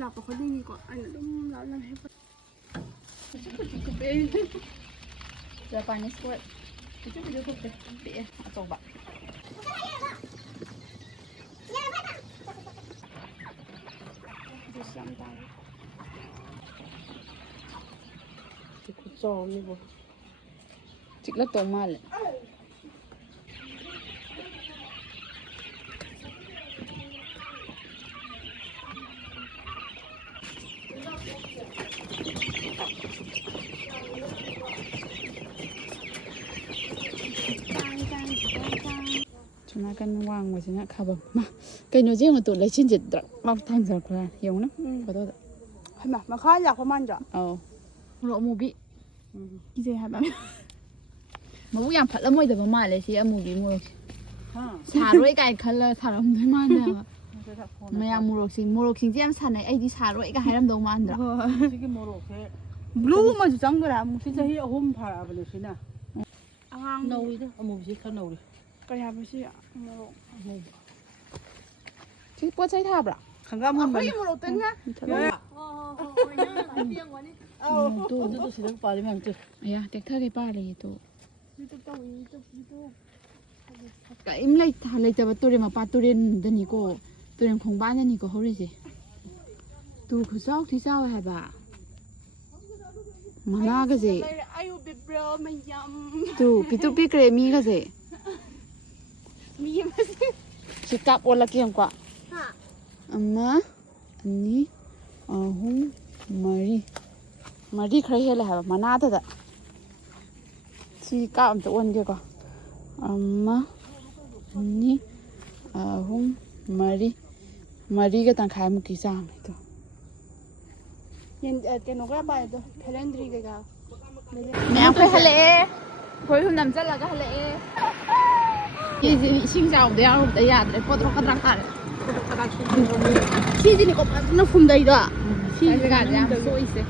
ꯂꯥꯛꯄ ꯈꯨꯗꯤꯡꯒꯤꯀꯣ ꯑꯩꯅ ꯑꯗꯨꯝ ꯂꯥꯛꯅ ꯍꯦꯛꯄ ꯖꯄꯥꯅꯤꯁ ꯄꯣꯠ ꯄꯤꯛꯇꯨ ꯊꯣꯛꯇꯦ ꯄꯤꯛꯑꯦ ꯑꯆꯧꯕ ꯖꯨꯁ ꯌꯥꯝ ꯇꯥꯡꯉꯦ ꯈꯨꯠꯆꯥꯎꯝꯅꯤꯕꯣ ꯆꯤꯛꯂꯛꯇꯧ ꯃꯥꯜꯂꯦ ꯁꯣꯝꯅꯥꯀꯟ ꯋꯥꯡꯕꯁꯤꯅ ꯈꯥꯕꯝ ꯀꯩꯅꯣꯁꯦ ꯌꯦꯡꯉꯣ ꯂꯩꯆꯤꯟꯁꯦ ꯗ꯭ꯔꯛ ꯂꯥꯎ ꯊꯥꯡꯖꯔꯛꯄ꯭ꯔꯥ ꯌꯦꯡꯉꯨꯅ ꯐꯣꯇꯣꯗ ꯍꯩꯃꯥ ꯃꯈꯥ ꯂꯥꯛꯄ ꯃꯥꯟꯗ꯭ꯔꯣ ꯑꯧ ꯃꯣꯔꯣꯛ ꯑꯃꯨꯕꯤ ꯀꯤꯖꯩ ꯍꯥꯏꯕ ꯃꯕꯨꯛ ꯌꯥꯝ ꯐꯠꯂꯝꯃꯣꯏꯗꯕ ꯃꯥꯜꯂꯦ ꯁꯤ ꯑꯃꯨꯕꯤ ꯃꯣꯔꯣꯛꯁꯦ ꯁꯥꯔꯣꯏ ꯀꯥꯏ ꯈꯜꯂꯒ ꯁꯥꯔꯝꯗꯣꯏ ꯃꯥꯟꯗꯦꯕ ꯃꯌꯥꯝ ꯃꯣꯔꯣꯛꯁꯤꯡꯁꯦ ꯌꯥꯝ ꯁꯥꯟꯅꯩ ꯑꯩꯗꯤ ꯁꯥꯔꯣꯏꯒ ꯍꯥꯏꯔꯝꯗꯧ ꯃꯥꯟꯗ꯭ꯔꯥ ꯁꯤꯒꯤ ꯃꯣꯔꯣꯛꯁꯦ ꯕ꯭ꯂꯨ ꯑꯃꯁꯨ ꯆꯪꯗꯣꯏꯔꯥ ꯑꯃꯨꯛ ꯁꯤ ꯆꯍꯤ 3 ꯐꯥꯔꯛꯑꯕꯅꯦ ꯁꯤꯅ ꯑꯉꯥꯡ ꯅꯧꯔꯤꯗ ꯑꯃꯨꯕꯁꯤ ꯈꯔ ꯅꯧꯔꯤ ꯀꯩ ꯍꯥꯏꯕ ꯁꯤ ꯃꯣꯔꯣꯛ ꯑꯃꯨꯕ ꯁꯤ ꯄꯣꯠ ꯆꯩ ꯊꯥꯕ꯭ꯔꯥ ꯍꯪꯒꯥꯝ ꯃꯨꯟꯕꯅꯤ ꯑꯩꯈꯣꯏꯒꯤ ꯃꯣꯔꯣꯛꯇꯪꯅ ꯑꯗꯨꯗꯣ ꯁꯤꯗ ꯄꯥꯜꯂꯤ ꯃꯌꯥꯝꯁꯦ ꯑꯌꯥ ꯇꯦꯛꯊꯒꯩ ꯄꯥꯜꯂꯦ ꯇꯣ ꯌꯨꯇꯨꯕ ꯇꯧꯏ ꯌꯨꯇꯨꯕ ꯀꯔꯤꯝ ꯂꯩꯇꯕ ꯇꯨꯔꯦꯟ ꯃꯄꯥ ꯇꯨꯔꯦꯟꯗꯅꯤꯀꯣ ꯇꯨꯔꯦꯟ ꯈꯣꯡꯕꯥꯟꯗꯅꯤꯀꯣ ꯍꯧꯔꯤꯁꯦ ꯇꯨ ꯈꯨꯆꯥꯎ ꯊꯤ ꯆꯥꯎꯋꯦ ꯍꯥꯏꯕ ꯃꯅꯥꯒꯁꯦ ꯑꯌꯨ ꯕꯤꯕ꯭ꯔꯣ ꯃꯌꯥꯝ ꯇꯨ ꯄꯤꯛꯇꯨ ꯄꯤꯛꯈ꯭ꯔꯦ ꯃꯤꯒꯁꯦ ꯃꯤ ꯑꯃꯁꯦ ꯁꯤ ꯀꯥꯞ ꯑꯣꯜꯂꯛꯀꯦ ꯌꯦꯡꯉꯨꯀꯣ 1 2 3 4 ꯈꯔ ꯍꯦꯜꯂꯦ ꯍꯥꯏꯕ ꯃꯅꯥꯗꯨꯗ ꯁꯤ ꯀꯥꯞ ꯑꯝꯇ ꯑꯣꯟꯒꯦꯀꯣ 1 2 3 4 ꯇꯪꯈꯥꯏꯃꯨꯛꯀꯤ ꯆꯥꯡꯅꯤꯗꯣ ꯀꯩꯅꯣꯒ ꯄꯥꯏꯗꯣ ꯐꯦꯂꯦꯟꯗ꯭ꯔꯤ ꯀꯩꯀꯥ ꯃꯌꯥꯝ ꯑꯩꯈꯣꯏ ꯍꯜꯂꯛꯑꯦ ꯑꯩꯈꯣꯏ ꯍꯨꯝ ꯅꯝꯆꯠꯂꯒ ꯍꯜꯂꯛꯑꯦ ꯁꯤꯁꯤ ꯏꯁꯤꯡ ꯆꯥꯎꯕꯗ ꯌꯥꯎꯔꯨꯕꯗ ꯌꯥꯗ꯭ꯔꯦ ꯄꯣꯠꯇ꯭ꯔꯣ ꯀꯗ꯭ꯔꯥꯛ ꯇꯥꯔꯦ ꯁꯤꯁꯤꯅꯤꯀꯣ ꯐꯖꯅ ꯐꯨꯝꯗꯩꯗꯣ ꯁꯤ ꯖꯒꯥꯁꯦ ꯌꯥꯝ ꯁꯣꯛꯏꯁꯦ